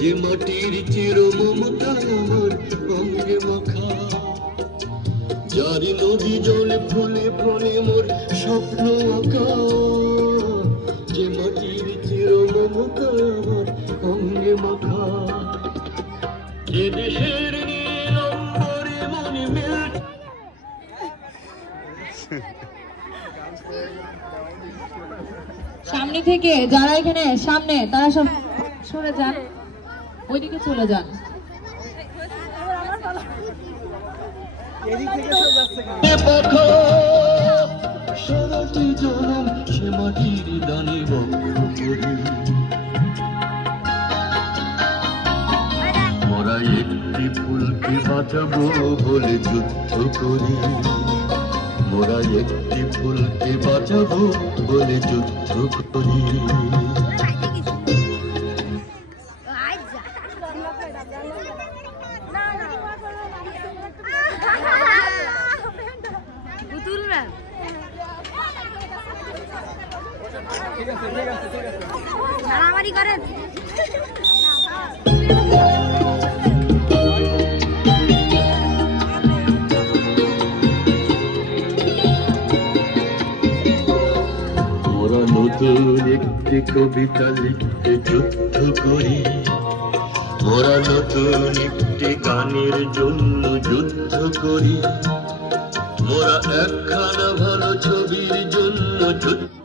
যে মাটির চির মমতা আমার অঙ্গে মাখা, যার নদী জলে ফুলে ফলে মোর স্বপ্ন আঁকা, যে মাটির চির মমতা আমার অঙ্গে মাখা, যে দেশের নীল অম্বরে মনে মিল। সামনে থেকে যারা এখানে সামনে তারা সব সরে যান, ওইদিকে চলে যান। সারাটি জনম সে মাটির দানে বক্ষ করি, মোরা একটি ফুলকে বাঁচাবো বলে যুদ্ধ করি, মোরা একটি ফুলকে বাঁচাবো বলে যুদ্ধ করি। মারামারি করেন। মোরা নতুন একটি কবিতা লিখতে যুদ্ধ করি, মোরা নতুন একটি গানের জন্য যুদ্ধ করি, মোরা একখানা ভালো ছবির জন্য যুদ্ধ